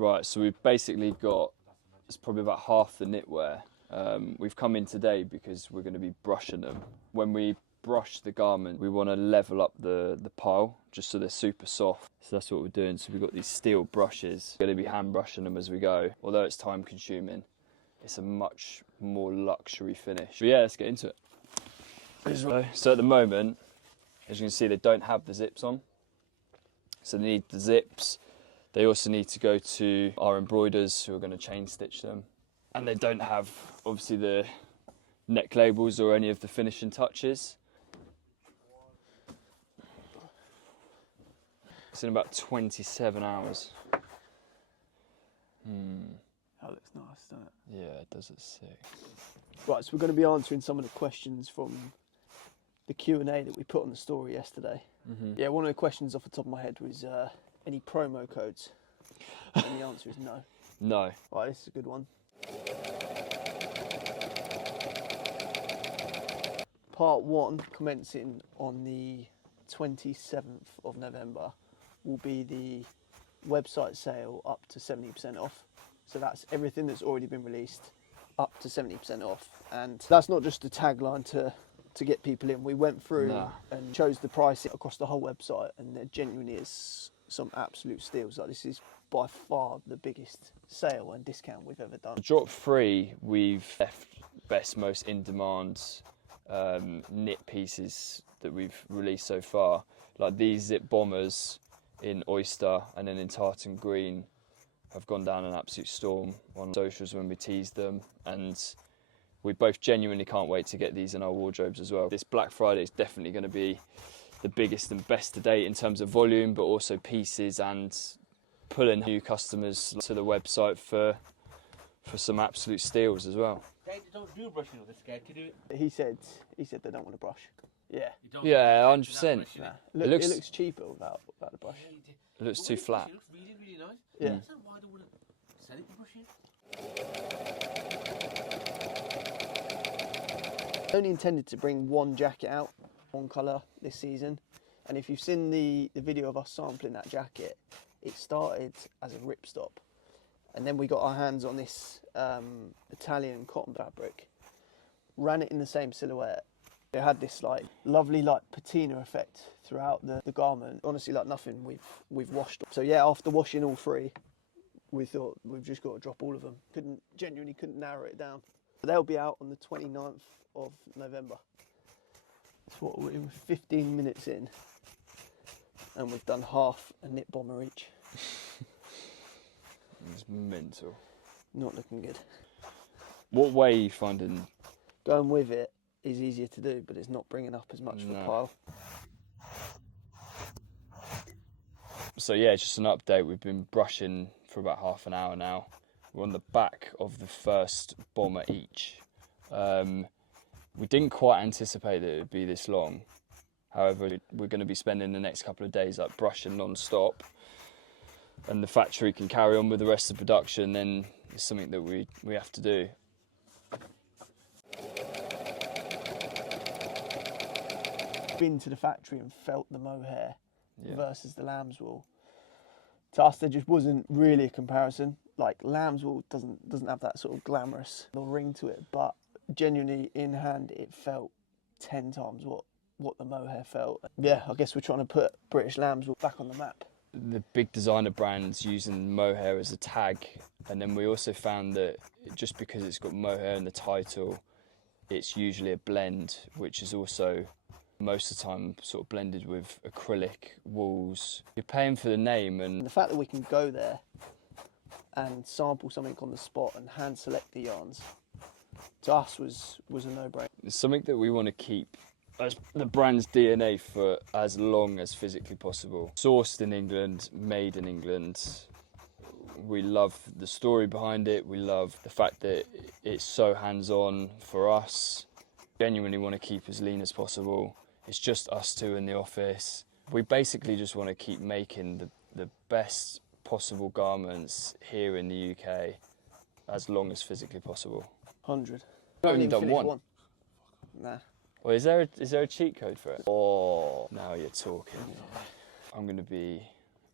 Right, so we've basically got, it's probably about half the knitwear. We've come in today because we're going to be brushing them. When we brush the garment, we want to level up the pile just so they're super soft. So that's what we're doing. So we've got these steel brushes. We're going to be hand brushing them as we go. Although it's time consuming, it's a much more luxury finish. But yeah, let's get into it. So at the moment, as you can see, they don't have the zips on. So they need the zips. They also need to go to our embroiders who are going to chain stitch them. And they don't have, obviously, the neck labels or any of the finishing touches. It's in about 27 hours. That looks nice, doesn't it? Yeah, it does look sick. Right, so we're going to be answering some of the questions from the Q&A that we put on the story yesterday. Yeah, one of the questions off the top of my head was any promo codes? And the answer is no. No. Right, this is a good one. Part 1, commencing on the 27th of November, will be the website sale up to 70% off. So that's everything that's already been released up to 70% off. And that's not just a tagline to get people in. We went through and chose the pricing across the whole website, and there genuinely is some absolute steals. Like, this is by far the biggest sale and discount we've ever done. Drop 3, we've left best, most in-demand knit pieces that we've released so far. Like these zip bombers in oyster and then in tartan green have gone down an absolute storm on socials when we teased them, and we both genuinely can't wait to get these in our wardrobes as well. This Black Friday is definitely going to be the biggest and best to date in terms of volume, but also pieces, and pulling new customers to the website for some absolute steals as well. They don't do brushing, they're scared to do it. He said they don't want to brush. Yeah. Yeah, 100%. Nah. It looks cheaper without the brush. It looks too flat. It looks really, really nice. Yeah. I don't know why they wouldn't sell it for brushing. I only intended to bring one jacket out, one colour this season. And if you've seen the video of us sampling that jacket, it started as a ripstop. And then we got our hands on this Italian cotton fabric, ran it in the same silhouette. It had this like lovely like patina effect throughout the garment. Honestly, like nothing we've washed. So yeah, after washing all 3, we thought we've just got to drop all of them. Genuinely couldn't narrow it down. They'll be out on the 29th of November. That's what we're 15 minutes in, and we've done half a knit bomber each. It's mental. Not looking good. What way are you finding? Going with it is easier to do, but it's not bringing up as much of a pile. So yeah, just an update. We've been brushing for about half an hour now. We're on the back of the first bomber each. We didn't quite anticipate that it would be this long. However, we're going to be spending the next couple of days like brushing non-stop, and the factory can carry on with the rest of the production, then it's something that we have to do. Been to the factory and felt the mohair versus the lamb's wool. To us, there just wasn't really a comparison. Like, lamb's wool doesn't have that sort of glamorous little ring to it, but genuinely in hand it felt 10 times what the mohair felt. Yeah, I guess we're trying to put British lamb's wool back on the map. The big designer brands using mohair as a tag, and then we also found that just because it's got mohair in the title, it's usually a blend, which is also most of the time sort of blended with acrylic wools. You're paying for the name, and the fact that we can go there and sample something on the spot and hand select the yarns, to us was a no-brainer. It's something that we want to keep as the brand's DNA for as long as physically possible. Sourced in England, made in England. We love the story behind it. We love the fact that it's so hands-on for us. Genuinely want to keep as lean as possible. It's just us two in the office. We basically just want to keep making the best possible garments here in the UK as long as physically possible. 100. We've only done one. Nah. Well, is there a cheat code for it? Oh, now you're talking. I'm going to be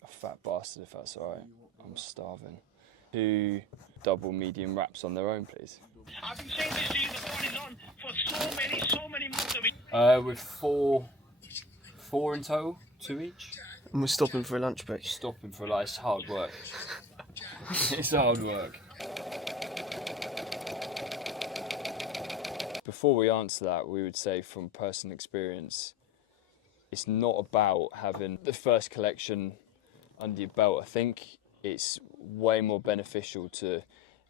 a fat bastard if that's all right. I'm starving. 2 double medium wraps on their own, please. I've been saying this to you, the phone is on for so many months of it. With four in total, 2 each. And we're stopping for a lunch break. Stopping for it's hard work. It's hard work. Before we answer that, we would say from personal experience, it's not about having the first collection under your belt. I think it's way more beneficial to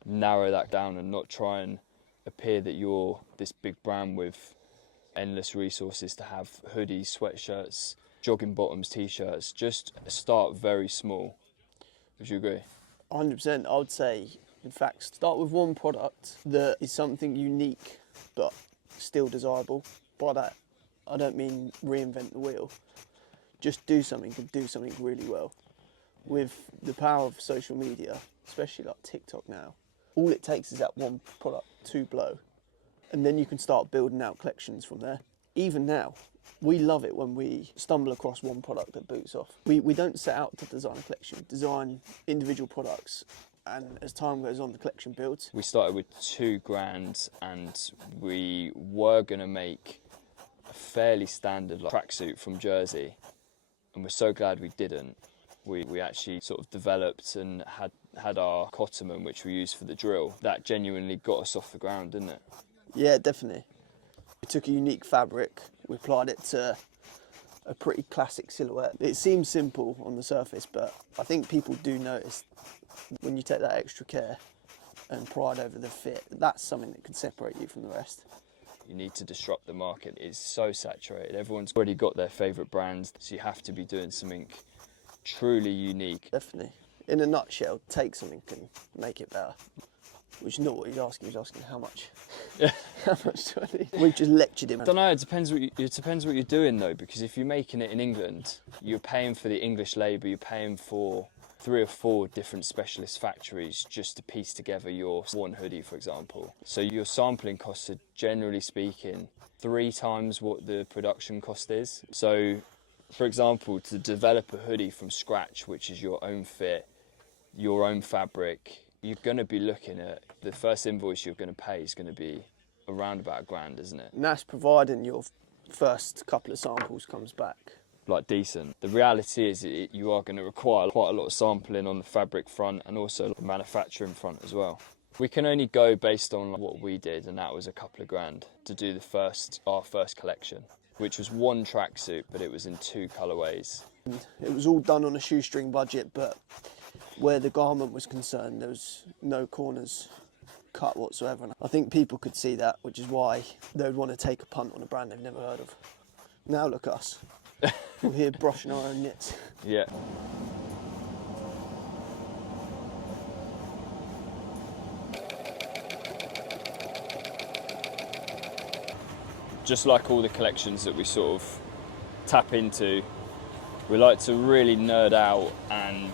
narrow that down and not try and appear that you're this big brand with endless resources to have hoodies, sweatshirts, jogging bottoms, t-shirts. Just start very small. Would you agree? 100%. I would say, in fact, start with one product that is something unique but still desirable. By that, I don't mean reinvent the wheel. Just do something and do something really well. With the power of social media, especially like TikTok now, all it takes is that one product to blow. And then you can start building out collections from there. Even now, we love it when we stumble across one product that boots off. We don't set out to design a collection, design individual products, and as time goes on, the collection builds. We started with $2,000 and we were going to make a fairly standard tracksuit from Jersey, and we're so glad we didn't. We actually sort of developed and had our cottoman, which we used for the drill. That genuinely got us off the ground, didn't it? Yeah, definitely. We took a unique fabric, we applied it to a pretty classic silhouette. It seems simple on the surface, but I think people do notice when you take that extra care and pride over the fit, that's something that can separate you from the rest. You need to disrupt the market. It's so saturated. Everyone's already got their favourite brands, so you have to be doing something truly unique. Definitely. In a nutshell, take something and make it better. Which is not what he's asking. He's asking how much. How much do I need? We've just lectured him. I don't know. It depends what you're doing though, because if you're making it in England, you're paying for the English labour. You're paying for 3 or 4 different specialist factories just to piece together your one hoodie, for example. So your sampling costs are, generally speaking, 3 times what the production cost is. So, for example, to develop a hoodie from scratch, which is your own fit, your own fabric, you're going to be looking at, the first invoice you're going to pay is going to be around about $1,000, isn't it? And that's providing your first couple of samples comes back. Like decent. The reality is you are going to require quite a lot of sampling on the fabric front and also the manufacturing front as well. We can only go based on what we did, and that was a couple of grand to do our first collection, which was 1 tracksuit, but it was in 2 colourways. It was all done on a shoestring budget, but where the garment was concerned, there was no corners cut whatsoever. And I think people could see that, which is why they would want to take a punt on a brand they've never heard of. Now look at us. We're here brushing our own knits. Yeah. Just like all the collections that we sort of tap into, we like to really nerd out and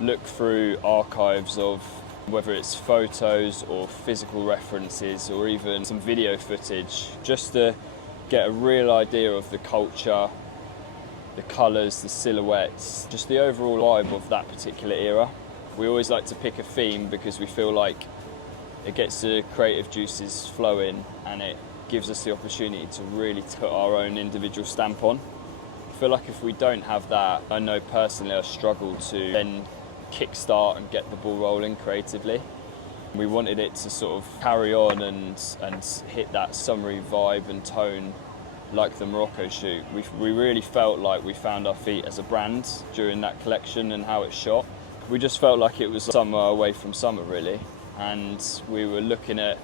look through archives of whether it's photos or physical references or even some video footage, just to get a real idea of the culture, the colours, the silhouettes, just the overall vibe of that particular era. We always like to pick a theme because we feel like it gets the creative juices flowing and it gives us the opportunity to really put our own individual stamp on. I feel like if we don't have that, I know personally I struggle to then kickstart and get the ball rolling creatively. We wanted it to sort of carry on and hit that summery vibe and tone like the Morocco shoot. We really felt like we found our feet as a brand during that collection and how it shot. We just felt like it was summer away from summer really, and we were looking at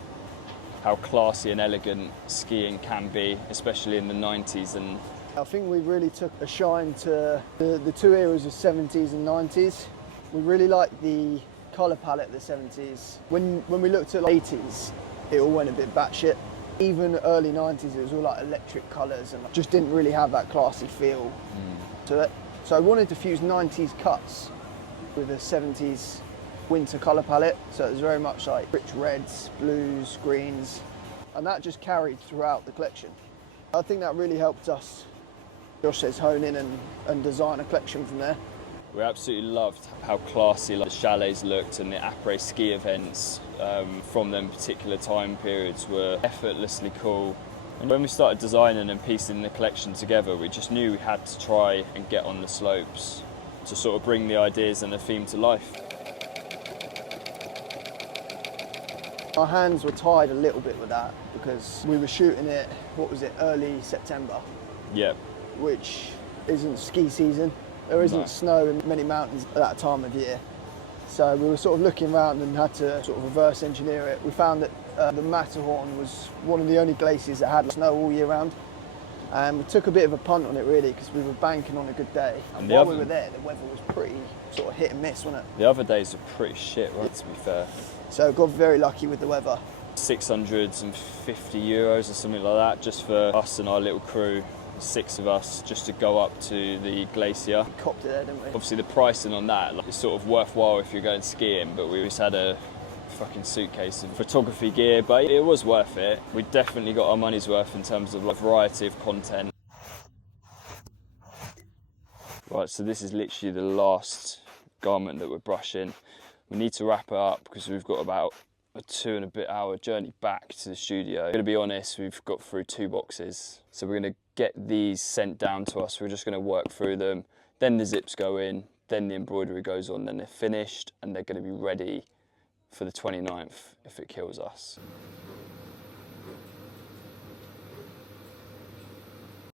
how classy and elegant skiing can be, especially in the 90s. And I think we really took a shine to the 2 eras of 70s and 90s. We really liked the colour palette of the 70s. When we looked at the 80s, it all went a bit batshit. Even early 90s, it was all like electric colours and just didn't really have that classy feel to it. So I wanted to fuse 90s cuts with a 70s winter colour palette. So it was very much like rich reds, blues, greens, and that just carried throughout the collection. I think that really helped us, Josh says, hone in and design a collection from there. We absolutely loved how classy the chalets looked, and the après ski events from them particular time periods were effortlessly cool. And when we started designing and piecing the collection together, we just knew we had to try and get on the slopes to sort of bring the ideas and the theme to life. Our hands were tied a little bit with that because we were shooting it, what was it, early September, Yeah. which isn't ski season. There isn't No. snow in many mountains at that time of year. So we were sort of looking around and had to sort of reverse engineer it. We found that the Matterhorn was one of the only glaciers that had snow all year round. And we took a bit of a punt on it really because we were banking on a good day. And while we were there, the weather was pretty sort of hit and miss, wasn't it? The other days were pretty shit, right, to be fair. So got very lucky with the weather. €650 or something like that, just for us and our little crew, 6 of us, just to go up to the glacier. Copped it there, didn't we? Obviously the pricing on that is sort of worthwhile if you're going skiing, but we just had a fucking suitcase of photography gear, but it was worth it. We definitely got our money's worth in terms of variety of content. Right, so this is literally the last garment that we're brushing. We need to wrap it up because we've got about a 2 and a bit hour journey back to the studio. I'm gonna be honest, we've got through 2 boxes. So we're gonna get these sent down to us. We're just gonna work through them. Then the zips go in, then the embroidery goes on, then they're finished and they're gonna be ready for the 29th if it kills us.